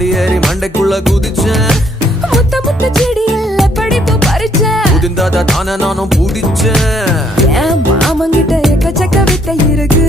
மாடி ஏறி மண்டைக்குள்ள குதிச்சேன். முத்த முத்த செடியில் படிப்பு பறிச்சேன். புதிந்தாத தானே நானும் பூதிச்சேன். என் மாமங்கிட்ட எக்கச்சக்க வித்தை இருக்கு.